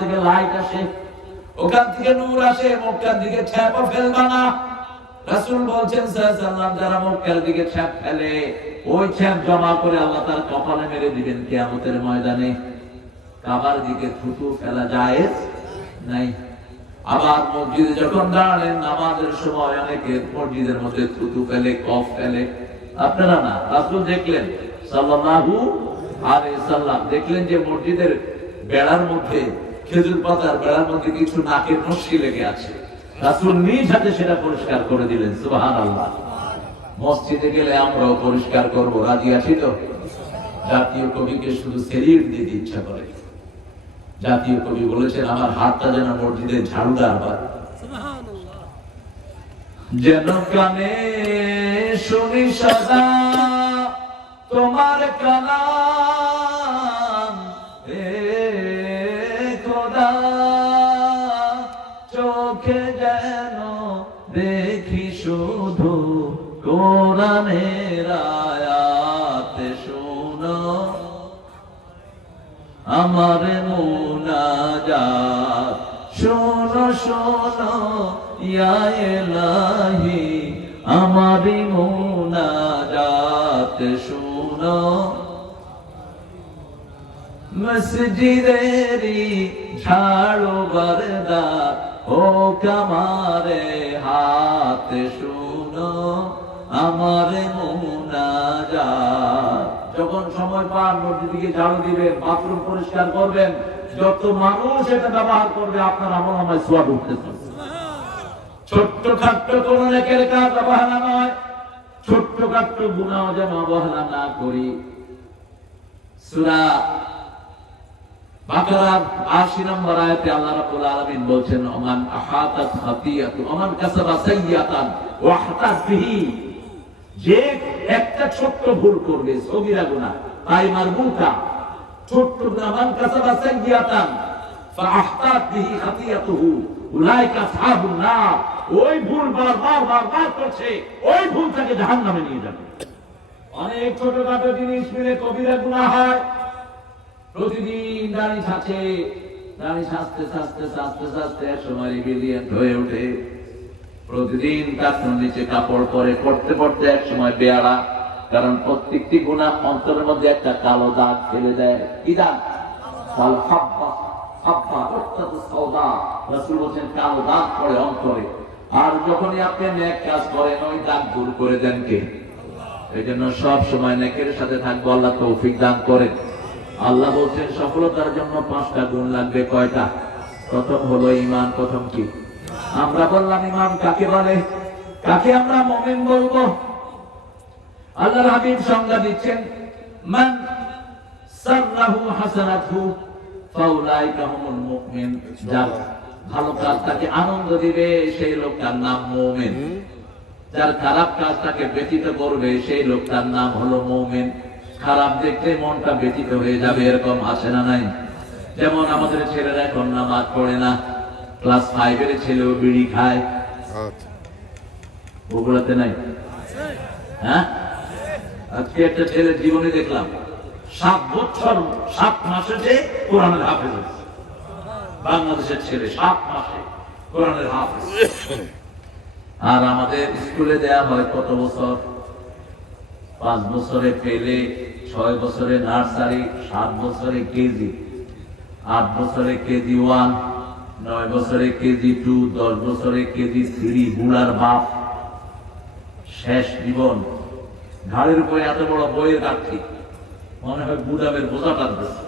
থেকে লাইট আসে, ওখান থেকে নূর আসে মক্কার দিকে ছ্যাপা ফেলবা না। রাসূল বলছেন সাল্লাল্লাহু যারা মক্কার দিকে ছ্যাপ ফেলে, ওই ছ্যাপ জমা করে আল্লাহ তার কপালে মেরে দিবেন কিয়ামতের ময়দানে। কাবার দিকে থুতু ফেলা জায়েজ নাই। আবার মসজিদে যখন দাঁড়ালেন, নামাজের সময় অনেকে মসজিদের মধ্যে থুতু ফেলে, কফ ফেলে। আপনারা না, রাসূল দেখলেন, সাল্লাল্লাহু আলাইহি সাল্লাম, দেখলেন যে মসজিদের বেড়ার মধ্যে খেজুর পাতার বেড়ার মধ্যে কিছু নাকের নস্যি লেগে আছে। রাসূল নিজ হাতে সেটা পরিষ্কার করে দিলেন সুবহানাল্লাহ। মসজিদে গেলে আমরাও পরিষ্কার করব রাজি আছি তো? জাতীয় কবিকে শুধু সেলিট দিতে ইচ্ছা করে। জাতীয় কবি বলেছেন আমার হাতটা যেন মসজিদে ঝাড়ুদার বার যেন কানে শুনি সদা তোমার কালাম। যেন দেখি শুধু কোরআনের আয়াত শুনো? আমার মুনাজাত শোনো শোনো, ইয়া ইলাহি আমার মুনাজাত শোনো। মসজিদেরি ঝাড়ু বরদা ও কামারে হাত শুনো, আমার যখন সময় পান, মসজিদকে ঝাড়ু দিবেন, বাথরুম পরিষ্কার করবেন, যত মানুষ এটা ব্যবহার করবে, আপনার আমল আমায় সোয়াব উঠতেছে ছোট্ট খাট্ট কোন লেখের কাজ অবহেলা নয় ছোট্ট খাট্ট গুণাও যেন অবহেলা না করি। সুরা বাকারার 80 নম্বর আয়াতে আল্লাহ রাব্বুল আলামিন বলছেন, ওমান আহাতাত খাতিয়াতু, ওমান কাসাবা সাইয়াতান ওয়া হাতাত বিহি। যে একটা ছোট্ট ভুল করবে সগীরা গুনাহ, তাই মারবুতা ছোট্ট গুনাহ মান কাসাবা সাইয়াতান, ফাআহতাত বিহি খাতিয়াতুহু, উলাইকা আসহাবুন নার। ওই ভুল বারবার বারবার করছে, ওই ভুল তাকে জাহান্নামে নিয়ে যাবে। অনেক ছোটখাটো জিনিস মিলে কবিরা গুনাহ হয়। প্রতিদিন দাড়ি ছাঁচে, দাড়ি ছাঁচতে ছাঁচতে ছাঁচতে ছাঁচতে এক সময় রিবিলিয়ন্ট হয়ে ওঠে। প্রতিদিন তার নিচে কাপড় পরে, পড়তে পড়তে এক সময় বেয়ারা কারণ প্রত্যেকটি গুণা অন্তরের মধ্যে একটা কালো দাগ ফেলে দেয়। কি দাগ? কাল হাব্বা হাব্বা অর্থাৎ সওদা। রাসূল বলেন কালো দাগ পড়ে অন্তরে। আর যখনই আপনি নেক কাজ করেন, ওই দাগ দূর করে দেন কে? এই জন্য সব সময় নেকের সাথে থাকব, আল্লাহ তৌফিক দান করেন। আল্লাহ বলছেন, সফলতার জন্য পাঁচটা গুণ লাগবে কয়টা? প্রথম হলো ইমান প্রথম কি? আমরা বললাম ইমান কাকে বলে? কাকে আমরা মমিন বলব? আল্লাহর হাবিব সংজ্ঞা দিচ্ছেন, মান সাররাহু হাসানাতহু ফাউলাইকা হুমুল মুমিন। যার ভালো কাজ তাকে আনন্দ দিবে, সেই লোকটার নাম মুমিন। যার খারাপ কাজ তাকে ব্যতীত করবে, সেই লোকটার নাম হলো মুমিন। খারাপ দেখতে মনটা ব্যতীত হয়ে যাবে এরকম আছে না নাই। যেমন আমাদের ছেলেরা এখন নামাজ পড়ে না। ক্লাস ফাইভের ছেলেও বিড়ি খায়। আচ্ছা। বগুড়াতে নাই? হ্যাঁ? আজকে একটা ছেলে জীবনে দেখলাম সাত বছর সাত মাসে যে কোরআনের হাফেজ বাংলাদেশের ছেলে সাত মাসে কোরআনের হাফেজ। আর আমাদের স্কুলে দেয়া হয় কত বছর? পাঁচ বছরে পেলে ছয় বছরে নার্সারি, সাত বছরে কেজি, আট বছরে কেজি ওয়ান, নয় বছরে কেজি টু, দশ বছরে কেজি থ্রি, বুড়ার বাপ, শেষ জীবন। ঘাড়ের উপরে এত বড় বইয়ের রাখছি মনে হয় বুড়াবের বোঝা টানতেছে